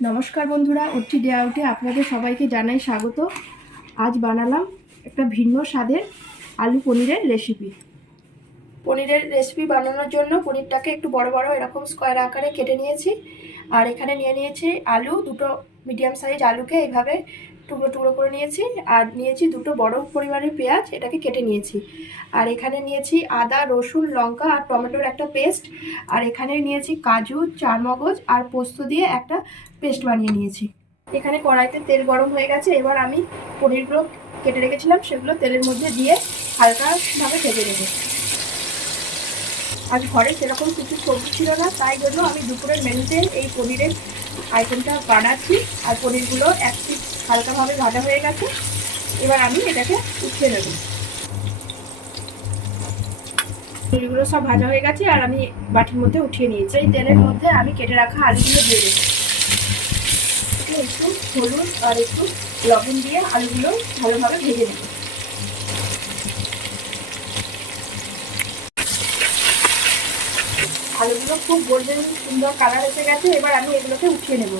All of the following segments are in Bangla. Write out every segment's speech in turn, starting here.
নমস্কার বন্ধুরা, অর্চি ডে আউটে আপনাদের সবাইকে জানাই স্বাগত। আজ বানালাম একটা ভিন্ন স্বাদের আলু পনিরের রেসিপি। পনিরের রেসিপি বানানোর জন্য পনিরটাকে একটু বড় বড় এরকম স্কোয়ার আকারে কেটে নিয়েছি। আর এখানে নিয়ে নিয়েছি আলু, দুটো মিডিয়াম সাইজ আলুকে এইভাবে টুকরো টুকরো করে নিয়েছি। আর নিয়েছি দুটো বড় পরিমাণের পেঁয়াজ, এটাকে কেটে নিয়েছি। আর এখানে নিয়েছি আদা, রসুন, লঙ্কা আর টমেটোর একটা পেস্ট। আর এখানে নিয়েছি কাজু, চারমগজ আর পোস্ত দিয়ে একটা পেস্ট বানিয়ে নিয়েছি। এখানে কড়াইতে তেল গরম হয়ে গেছে। এবার আমি পনিরগুলো কেটে রেখেছিলাম সেগুলো তেলের মধ্যে দিয়ে হালকাভাবে ভেজে নেব। আজ ঘরে সেরকম কিছু সবজি ছিল না, তাই জন্য আমি দুপুরের মেনুতে এই পনিরের আইটেমটা বানাচ্ছি। আর পনিরগুলো এক পিস হালকাভাবে ভাজা হয়ে গেছে। এবার আমি এটাকে উঠিয়ে নেব। পনিরগুলো সব ভাজা হয়ে গেছে আর আমি বাটির মধ্যে উঠিয়ে নিয়েছি। এই তেলের মধ্যে আমি কেটে রাখা আলুগুলো দিয়ে দেবো। একটু হলুদ আর একটু লবণ দিয়ে আলুগুলো ভালোভাবে ভেজে নেব। আলুগুলো খুব গোল্ডেন সুন্দর কালার এসে গেছে। এবার আমি এগুলোকে উঠিয়ে নেব।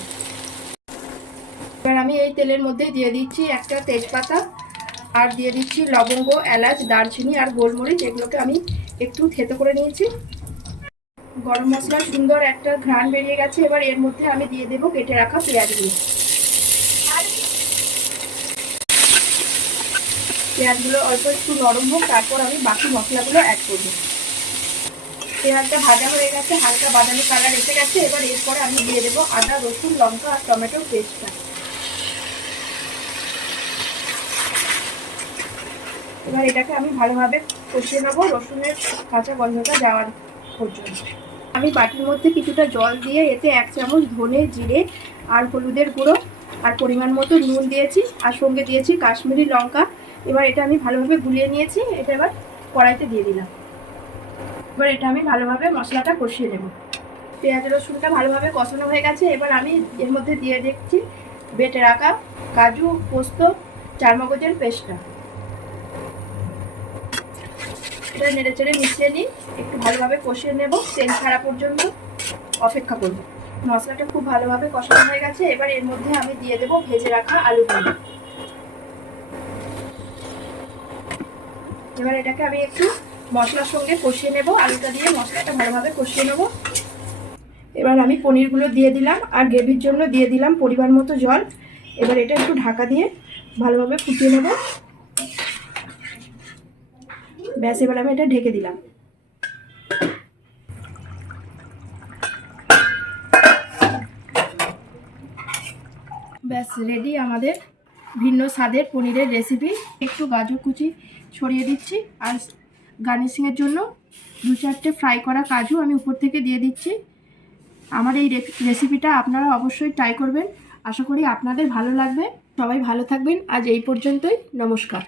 এবার আমি এই তেলের মধ্যে দিয়ে দিচ্ছি একটা তেজপাতা, আর দিয়ে দিচ্ছি লবঙ্গ, এলাচ, দারচিনি আর গোলমরিচ। এগুলোকে আমি একটু থেতো করে নিয়েছি। গরম মশলার সুন্দর একটা ঘ্রাণ বেরিয়ে গেছে। এবার এর মধ্যে আমি দিয়ে দেবো কেটে রাখা পেঁয়াজগুলো। পেঁয়াজগুলো অল্প একটু নরম হোক, তারপর আমি বাকি মশলাগুলো অ্যাড করবো। পেঁয়াজটা ভাজা হয়ে গেছে, হালকা বাদামি কালার এসে গেছে। এবার এরপরে আমি দিয়ে দেবো আদা, রসুন, লঙ্কা আর টমেটোর পেস্টটা। এবার এটাকে আমি ভালোভাবে কষিয়ে নেবো, রসুনের কাঁচা গন্ধটা যাওয়ার পর্যন্ত। আমি বাটির মধ্যে কিছুটা জল দিয়ে এতে 1 চামচ ধনে, জিরে আর হলুদের গুঁড়ো আর পরিমাণ মতো নুন দিয়েছি, আর সঙ্গে দিয়েছি কাশ্মীরি লঙ্কা। এবার এটা আমি ভালোভাবে গুলিয়ে নিয়েছি। এটা এবার কড়াইতে দিয়ে দিলাম। এবার এটা আমি ভালোভাবে মশলাটা কষিয়ে নেব। পেঁয়াজ রসুনটা ভালোভাবে কষানো হয়ে গেছে। এবার আমি এর মধ্যে দিয়ে দিচ্ছি বেটে রাখা কাজু, পোস্ত, চারমগজের পেস্টটা। এটা নেড়ে চেড়ে মিশিয়ে নিই, একটু ভালোভাবে কষিয়ে নেব, তেল ছাড়া পর্যন্ত অপেক্ষা করব। মশলাটা খুব ভালোভাবে কষানো হয়ে গেছে। এবার এর মধ্যে আমি দিয়ে দেবো ভেজে রাখা আলুগুলো। এবার এটাকে আমি একটু মশলার সঙ্গে কষিয়ে নেব, আলুটা দিয়ে মশলাটা ভালোভাবে কষিয়ে নেব। এবার আমি পনিরগুলো দিয়ে দিলাম, আর গ্রেভির জন্য দিয়ে দিলাম পরিমাণ মতো জল। এবার এটা একটু ঢাকা দিয়ে ভালোভাবে ফুটিয়ে নেব। ব্যাস, এবার আমি এটা ঢেকে দিলাম। ব্যাস রেডি আমাদের ভিন্ন স্বাদের পনিরের রেসিপি। একটু গাজর কুচি ছড়িয়ে দিচ্ছি, আর গার্নিশিংয়ের জন্য 2-4টে ফ্রাই করা কাজু আমি উপর থেকে দিয়ে দিচ্ছি। আমার এই রেসিপিটা আপনারা অবশ্যই ট্রাই করবেন। আশা করি আপনাদের ভালো লাগবে। সবাই ভালো থাকবেন। আজ এই পর্যন্তই। নমস্কার।